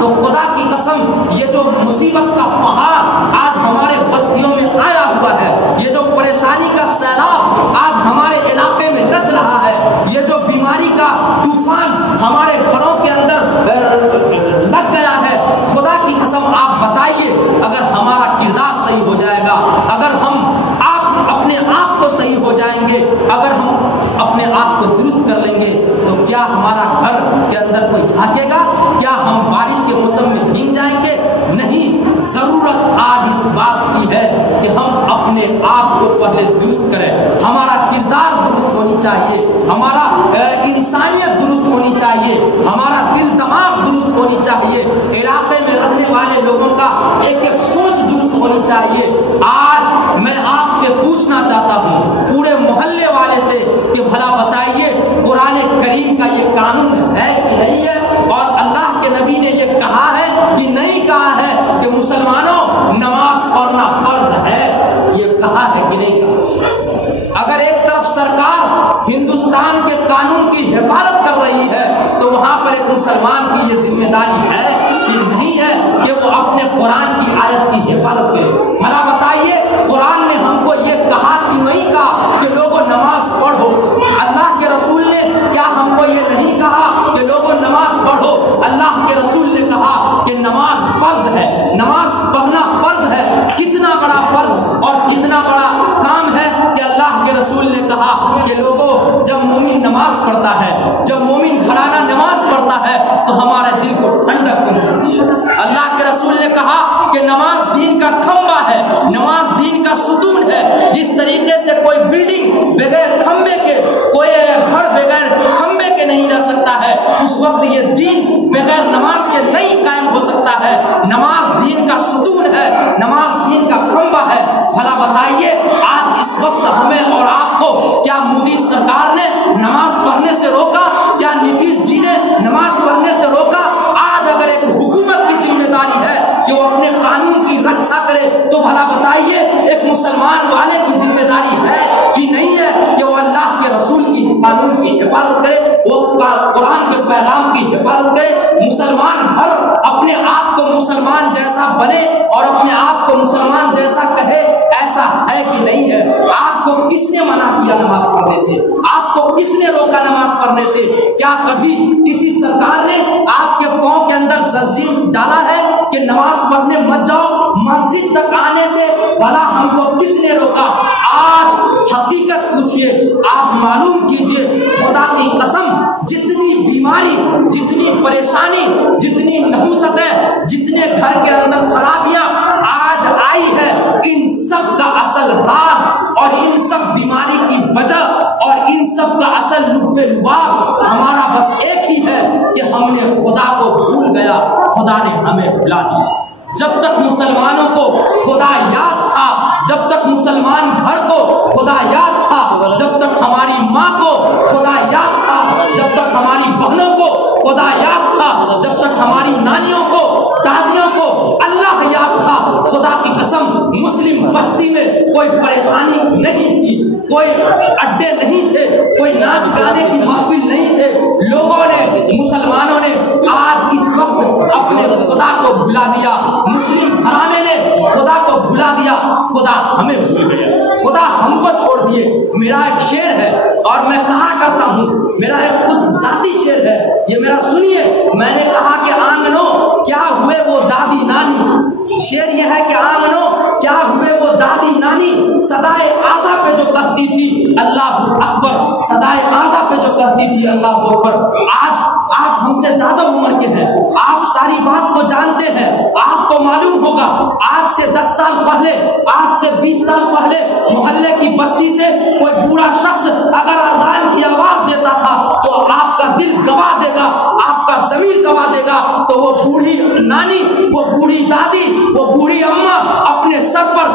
تو خدا کی قسم یہ جو مصیبت کا پہاڑ آج ہمارے بستیوں میں آیا ہوا ہے، یہ جو پریشانی کا سیلاب آج ہمارے علاقے میں نچ رہا ہے، یہ جو بیماری کا طوفان ہمارے گھروں کے اندر لگ گیا ہے، خدا کی قسم آپ بتائیے اگر ہمارا کردار صحیح ہو جائے گا، اگر ہم اپنے آپ کو صحیح ہو جائیں گے، اگر ہم اپنے آپ کو درست کر لیں گے تو کیا ہمارا گھر کے اندر کوئی جھانکے گا؟ کیا ہم بارش کے موسم میں بھیگ جائیں گے؟ نہیں، ضرورت آج اس بات کی ہے کہ ہم اپنے آپ کو پہلے درست کریں، ہمارا کردار درست ہونی چاہیے، ہمارا انسانیت درست ہونی چاہیے، ہمارا دل دماغ درست ہونی چاہیے، علاقے میں رہنے والے لوگوں کا ایک ایک سوچ درست ہونی چاہیے۔ آج میں آپ سے پوچھنا چاہتا ہوں پورے محلے والے سے کہ بھلا بتائیے قرآن کریم کا یہ قانون ہے کہ نہیں ہے؟ اور اللہ کے نبی نے یہ کہا ہے کہ نہیں کہا ہے کہ مسلمانوں نماز پڑھنا فرض ہے؟ یہ کہا ہے کہ نہیں کہا؟ اگر ایک طرف سرکار ہندوستان کے قانون کی حفاظت کر رہی ہے تو وہاں پر ایک مسلمان کی یہ ذمہ داری ہے کہ نہیں ہے کہ وہ اپنے قرآن کی آیت کی حفاظت کرے؟ بھلا بتائیے قرآن نے ہم کو یہ کہا کہ نہیں کہا کہ لوگوں نماز پڑھو؟ اللہ کے رسول نے کیا ہم کو یہ نہیں کہا کہ لوگوں نماز پڑھو؟ اللہ کے رسول نے کہا کہ نماز فرض ہے، نماز پڑھنا فرض ہے۔ کتنا بڑا فرض اور کتنا بڑا کام ہے کہ اللہ کے رسول نے کہا کہ لوگوں جب مومن نماز پڑھتا ہے، جب مومن گھرانہ نماز پڑھتا ہے تو ہمارے دل کو ٹھنڈک پہنچتی ہے۔ اللہ کے رسول نے کہا کہ نماز دین کا کھمبا ہے، نماز دین کا ستون ہے۔ جس طریقے سے کوئی بلڈنگ بغیر کھمبے کے، کوئی گھر بغیر کھمبے کے نہیں رہ سکتا ہے، اس وقت یہ دین بغیر نماز کے نہیں قائم ہو سکتا ہے۔ نماز دین کا ستون ہے، نماز دین کا کھمبا ہے۔ بھلا بتائیے آج اس وقت ہمیں اور آپ کو کیا مودی سرکار نے نماز پڑھنے سے روکا؟ کیا نتیش جی نے نماز پڑھنے سے روکا؟ آج اگر ایک حکومت کی ذمہ داری ہے کہ وہ اپنے قانون کی رکھا کرے تو بھلا بتائیے ایک مسلمان والے کی ذمہ داری ہے کہ نہیں ہے کہ وہ اللہ کے رسول کی قانون کی حفاظت کرے، وہ قرآن کے پیغام کی حفاظت کرے؟ مسلمان ہر اپنے آپ کو مسلمان جیسا بنے اور اپنے آپ کو مسلمان جیسا کہے، ایسا ہے کہ نہیں ہے؟ آپ کو کس نے منع کیا نماز پڑھنے سے؟ آپ کو کس نے روکا نماز پڑھنے سے؟ کیا کبھی کسی سرکار نے آپ کے پاؤں کے اندر زنجیر ڈالا ہے کہ نماز پڑھنے مت جاؤ؟ مسجد تک آنے سے بھلا ہم کو کس نے روکا؟ آج حقیقت پوچھیے، آپ معلوم کیجئے، خدا کی قسم جتنی بیماری، جتنی پریشانی، جتنی نحوستیں، جتنے گھر کے اندر خرابیاں آج آئی ہے، ان سب کا اصل راز اور ان سب بیماری کی وجہ اور ان سب کا اصل لب لباب ہمارا بس ایک ہی ہے کہ ہم نے خدا کو بھول گیا، خدا نے ہمیں بھلا دیا۔ جب تک مسلمانوں کو خدا یاد تھا، جب تک مسلمان گھر کو خدا یاد تھا، جب تک ہماری ماں کو خدا یاد تھا، جب تک ہماری بہنوں کو خدا یاد تھا، جب تک ہماری نانیوں کو، دادیوں کو اللہ یاد تھا، خدا کی قسم مسلم بستی میں کوئی پریشانی نہیں تھی، کوئی اڈے نہیں تھے، کوئی ناچ گانے کی محفل نہیں تھے۔ لوگوں نے، مسلمانوں نے آج اس وقت اپنے خدا کو بھلا دیا، مسلم گھرانے نے خدا کو بھلا دیا، خدا ہمیں بھول گیا، خدا ہم کو چھوڑ دیے۔ میرا ایک شعر ہے اور میں کہا کرتا ہوں، میرا ایک خود ذاتی شعر ہے، یہ میرا سنیے۔ میں نے کہا کہ آنگنوں کیا ہوئے وہ دادی نانی، شعر یہ ہے کہ آنگنوں کیا ہوئے وہ دادی نانی، صدائے آزا پہ جو کہتی تھی اللہ اکبر، صدائے آزا پہ جو کہتی تھی اللہ اکبر۔ آج آپ ہم سے زیادہ عمر کے ہیں، آپ ساری بات کو جانتے ہیں، آپ کو معلوم ہوگا آج سے 10 سال پہلے، آج سے 20 سال پہلے محلے کی بستی سے کوئی بوڑھا شخص اگر اذان کی آواز دیتا تھا تو آپ کا دل گوا دے گا، آپ کا ضمیر گوا دے گا، تو وہ بوڑھی نانی، وہ بوڑھی دادی، وہ بوڑھی اماں اپنے سر پر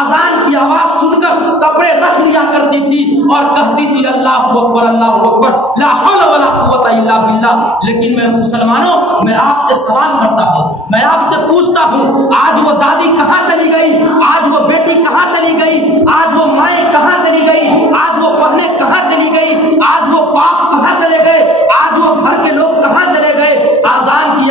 اذان کی آواز سن کر کپڑے رکھ لیا کرتی تھی اور کہتی تھی اللہ اکبر، اللہ اکبر، لا حول ولا قوت الا باللہ۔ لیکن میں مسلمانوں، میں آپ سے سوال کرتا ہوں، میں آپ سے پوچھتا ہوں، آج وہ دادی کہاں چلی گئی؟ آج وہ بیٹی کہاں چلی گئی؟ آج وہ مائیں کہاں چلی گئی؟ آج وہ بہنیں کہاں چلی گئی؟ آج وہ باپ کہاں چلے گئے؟ آج وہ گھر کے لوگ کہاں چلے گئے؟ اذان کی